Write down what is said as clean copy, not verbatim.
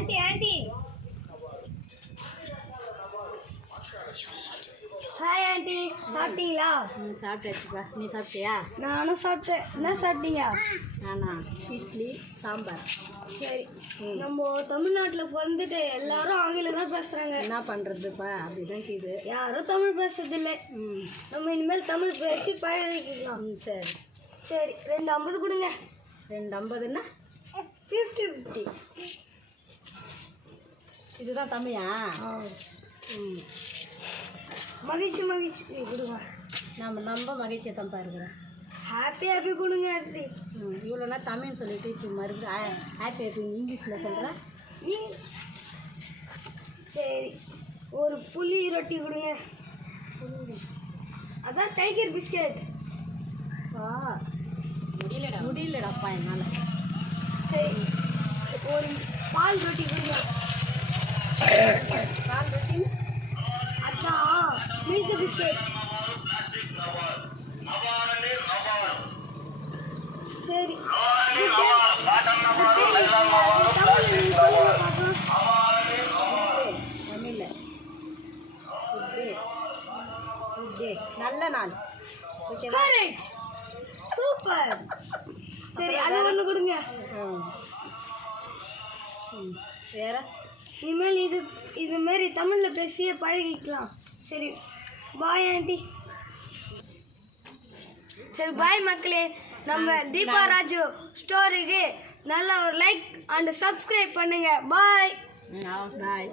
Aunty aunty hi aunty சாப்பிட்டீங்களா? சாப்பிட்டாச்சுப்பா. நீ சாப்பிட்டியா? நானும் சாப்பிட்டேன். என்ன சாப்பிட்டீங்க? நானா இட்லி சாம்பார். சரி, நம்ம தமிழ்நாட்டில் பிறந்துட்டு எல்லாரும் ஆங்கிலம் தான் பேசுகிறாங்க. என்ன பண்ணுறதுப்பா, அப்படிதான் இது. யாரும் தமிழ் பேசுறதில்லை. நம்ம இனிமேல் தமிழ் பேசி பழகிக்கலாம். சரி சரி, 250 கொடுங்க. 250ன்னா 50-50. இதுதான் தமிழா? மகிழ்ச்சி மகிழ்ச்சி கொடுங்க. நம்ம மகிழ்ச்சியை தான் பாருக்கிறேன். ஹாப்பி ஹாப்பி கொடுங்க ஆண்டி. இவ்வளோனா தமிழ்னு சொல்லிட்டு இப்போ மறுபடியும் ஹாப்பி ஹாப்பி இங்கிலீஷில் சொல்கிறேன். சரி, ஒரு புளி ரொட்டி கொடுங்க. அதான் டைகர் பிஸ்கட். முடியலடாப்பா என்னால். சரி, ஒரு பால் ரொட்டி கொடுங்க. பால் ரொட்டி அதான் மில்க் பிஸ்கட். சரி, தமிழில் ஃபுட்டு நல்ல நாள். ஓகேவா? சூப்பர். சரி, அது ஒன்று கொடுங்க. வேற இனிமேல் இது மாதிரி தமிழில் பேசியே பழகிக்கலாம். சரி, பாய் ஆண்டி. சரி, பாய் மக்களே. நம்ம தீபா ராஜு ஸ்டோரிக்கு நல்ல ஒரு லைக் அண்ட் சப்ஸ்கிரைப் பண்ணுங்க. பாய். பாய்.